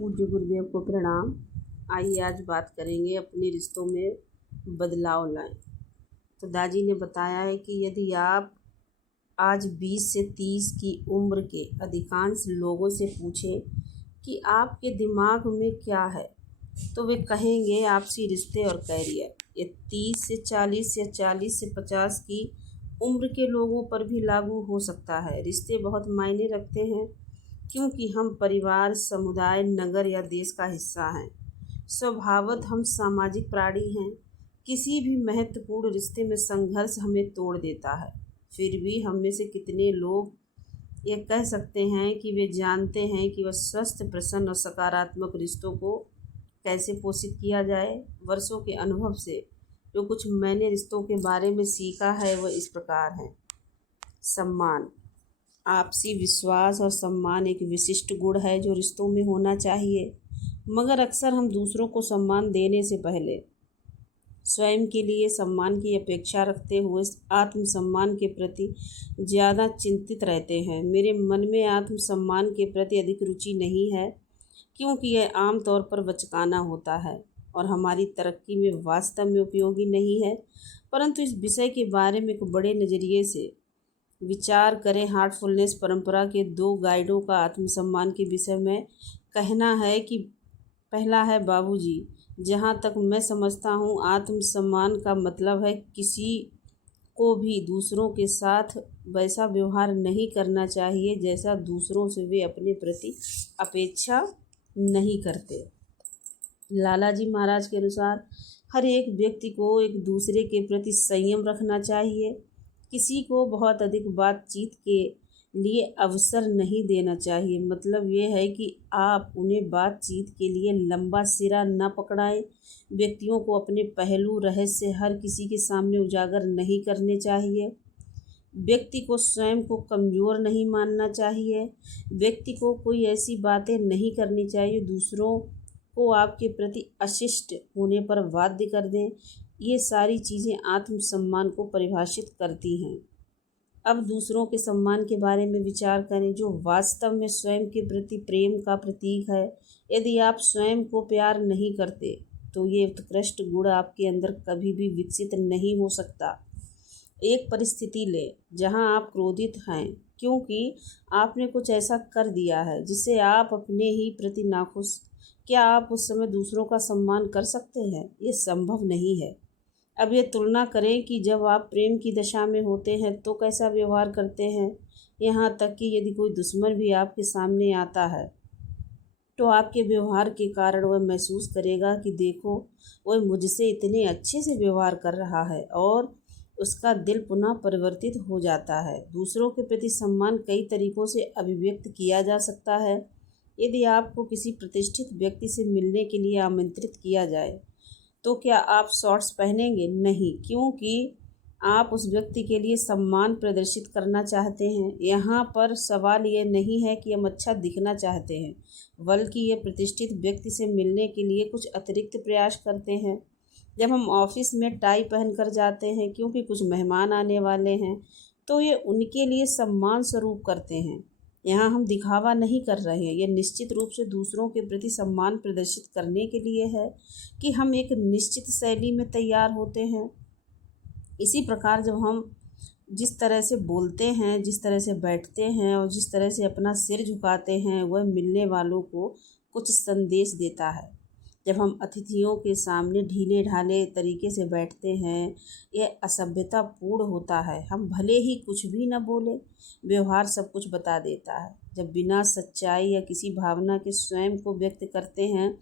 पूज्य गुरुदेव को प्रणाम। आइए आज बात करेंगे अपने रिश्तों में बदलाव लाएं। तो दादी ने बताया है कि यदि आप आज 20 से 30 की उम्र के अधिकांश लोगों से पूछें कि आपके दिमाग में क्या है, तो वे कहेंगे आपसी रिश्ते और कैरियर। ये 30 से 40 या 40 से 50 की उम्र के लोगों पर भी लागू हो सकता है। रिश्ते बहुत मायने रखते हैं क्योंकि हम परिवार, समुदाय, नगर या देश का हिस्सा हैं। स्वभावतः हम सामाजिक प्राणी हैं। किसी भी महत्वपूर्ण रिश्ते में संघर्ष हमें तोड़ देता है। फिर भी हम में से कितने लोग ये कह सकते हैं कि वे जानते हैं कि वह स्वस्थ, प्रसन्न और सकारात्मक रिश्तों को कैसे पोषित किया जाए। वर्षों के अनुभव से जो कुछ मैंने रिश्तों के बारे में सीखा है वह इस प्रकार है। सम्मान, आपसी विश्वास और सम्मान एक विशिष्ट गुण है जो रिश्तों में होना चाहिए, मगर अक्सर हम दूसरों को सम्मान देने से पहले स्वयं के लिए सम्मान की अपेक्षा रखते हुए आत्मसम्मान के प्रति ज़्यादा चिंतित रहते हैं। मेरे मन में आत्मसम्मान के प्रति अधिक रुचि नहीं है क्योंकि यह आमतौर पर बचकाना होता है और हमारी तरक्की में वास्तव में उपयोगी नहीं है। परंतु इस विषय के बारे में एक बड़े नज़रिए से विचार करें। हार्टफुलनेस परंपरा के 2 गाइडों का आत्मसम्मान के विषय में कहना है कि पहला है बाबूजी। जहाँ तक मैं समझता हूँ, आत्मसम्मान का मतलब है किसी को भी दूसरों के साथ वैसा व्यवहार नहीं करना चाहिए जैसा दूसरों से वे अपने प्रति अपेक्षा नहीं करते। लालाजी महाराज के अनुसार हर एक व्यक्ति को एक दूसरे के प्रति संयम रखना चाहिए। किसी को बहुत अधिक बातचीत के लिए अवसर नहीं देना चाहिए। मतलब ये है कि आप उन्हें बातचीत के लिए लंबा सिरा न पकड़ाएं। व्यक्तियों को अपने पहलू, रहस्य हर किसी के सामने उजागर नहीं करने चाहिए। व्यक्ति को स्वयं को कमज़ोर नहीं मानना चाहिए। व्यक्ति को कोई ऐसी बातें नहीं करनी चाहिए दूसरों को आपके प्रति अशिष्ट होने पर बाध्य कर दें। ये सारी चीज़ें आत्मसम्मान को परिभाषित करती हैं। अब दूसरों के सम्मान के बारे में विचार करें जो वास्तव में स्वयं के प्रति प्रेम का प्रतीक है। यदि आप स्वयं को प्यार नहीं करते तो ये उत्कृष्ट गुण आपके अंदर कभी भी विकसित नहीं हो सकता। एक परिस्थिति लें जहां आप क्रोधित हैं क्योंकि आपने कुछ ऐसा कर दिया है जिससे आप अपने ही प्रति नाखुश। क्या आप उस समय दूसरों का सम्मान कर सकते हैं? ये संभव नहीं है। अब ये तुलना करें कि जब आप प्रेम की दशा में होते हैं तो कैसा व्यवहार करते हैं। यहाँ तक कि यदि कोई दुश्मन भी आपके सामने आता है तो आपके व्यवहार के कारण वह महसूस करेगा कि देखो, वह मुझसे इतने अच्छे से व्यवहार कर रहा है और उसका दिल पुनः परिवर्तित हो जाता है। दूसरों के प्रति सम्मान कई तरीकों से अभिव्यक्त किया जा सकता है। यदि आपको किसी प्रतिष्ठित व्यक्ति से मिलने के लिए आमंत्रित किया जाए तो क्या आप शॉर्ट्स पहनेंगे? नहीं, क्योंकि आप उस व्यक्ति के लिए सम्मान प्रदर्शित करना चाहते हैं। यहाँ पर सवाल ये नहीं है कि हम अच्छा दिखना चाहते हैं, बल्कि ये प्रतिष्ठित व्यक्ति से मिलने के लिए कुछ अतिरिक्त प्रयास करते हैं। जब हम ऑफिस में टाई पहनकर जाते हैं क्योंकि कुछ मेहमान आने वाले हैं, तो ये उनके लिए सम्मान स्वरूप करते हैं। यहाँ हम दिखावा नहीं कर रहे हैं। यह निश्चित रूप से दूसरों के प्रति सम्मान प्रदर्शित करने के लिए है कि हम एक निश्चित शैली में तैयार होते हैं। इसी प्रकार जब हम जिस तरह से बोलते हैं, जिस तरह से बैठते हैं और जिस तरह से अपना सिर झुकाते हैं, वह मिलने वालों को कुछ संदेश देता है। जब हम अतिथियों के सामने ढीले ढाले तरीके से बैठते हैं, यह असभ्यतापूर्ण होता है। हम भले ही कुछ भी न बोले, व्यवहार सब कुछ बता देता है। जब बिना सच्चाई या किसी भावना के स्वयं को व्यक्त करते हैं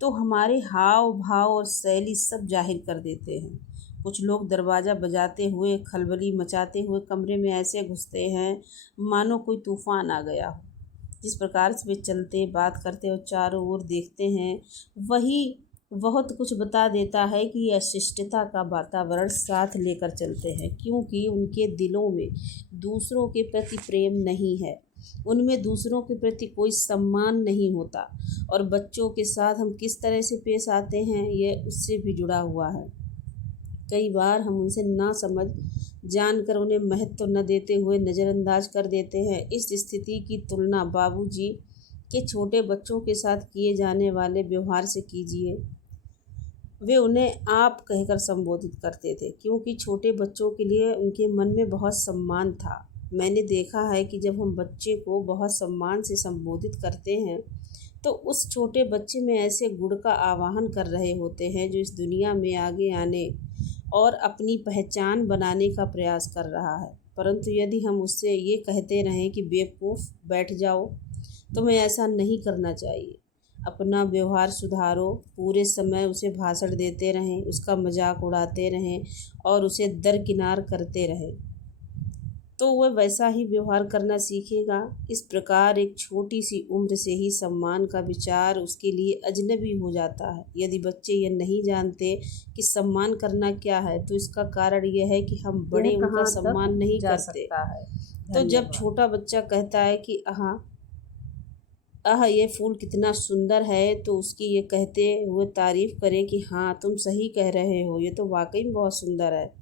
तो हमारे हाव भाव और शैली सब जाहिर कर देते हैं। कुछ लोग दरवाज़ा बजाते हुए, खलबली मचाते हुए कमरे में ऐसे घुसते हैं मानो कोई तूफान आ गया हो। जिस प्रकार से वे चलते, बात करते और चारों ओर देखते हैं, वही बहुत कुछ बता देता है कि ये अशिष्टता का वातावरण साथ लेकर चलते हैं, क्योंकि उनके दिलों में दूसरों के प्रति प्रेम नहीं है। उनमें दूसरों के प्रति कोई सम्मान नहीं होता। और बच्चों के साथ हम किस तरह से पेश आते हैं, यह उससे भी जुड़ा हुआ है। कई बार हम उनसे ना समझ जानकर उन्हें महत्व न देते हुए नज़रअंदाज कर देते हैं। इस स्थिति की तुलना बाबूजी कि छोटे बच्चों के साथ किए जाने वाले व्यवहार से कीजिए। वे उन्हें आप कहकर संबोधित करते थे क्योंकि छोटे बच्चों के लिए उनके मन में बहुत सम्मान था। मैंने देखा है कि जब हम बच्चे को बहुत सम्मान से संबोधित करते हैं तो उस छोटे बच्चे में ऐसे गुण का आवाहन कर रहे होते हैं जो इस दुनिया में आगे आने और अपनी पहचान बनाने का प्रयास कर रहा है। परंतु यदि हम उससे ये कहते रहें कि बेवकूफ़ बैठ जाओ, तुम्हें ऐसा नहीं करना चाहिए, अपना व्यवहार सुधारो, पूरे समय उसे भाषण देते रहें, उसका मजाक उड़ाते रहें और उसे दरकिनार करते रहें, तो वह वैसा ही व्यवहार करना सीखेगा। इस प्रकार एक छोटी सी उम्र से ही सम्मान का विचार उसके लिए अजनबी हो जाता है। यदि बच्चे यह नहीं जानते कि सम्मान करना क्या है तो इसका कारण यह है कि हम बड़े उनका सम्मान नहीं करते। तो जब छोटा बच्चा कहता है कि ये फूल कितना सुंदर है, तो उसकी ये कहते हुए तारीफ़ करें कि हाँ तुम सही कह रहे हो, ये तो वाकई में बहुत सुंदर है,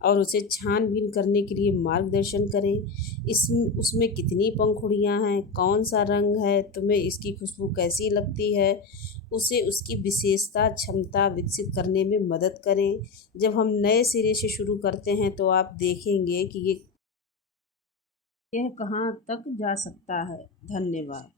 और उसे छानबीन करने के लिए मार्गदर्शन करें। उसमें कितनी पंखुड़ियाँ हैं, कौन सा रंग है, तुम्हें इसकी खुशबू कैसी लगती है, उसे उसकी विशेषता क्षमता विकसित करने में मदद करें। जब हम नए सिरे से शुरू करते हैं तो आप देखेंगे कि यह कहाँ तक जा सकता है। धन्यवाद।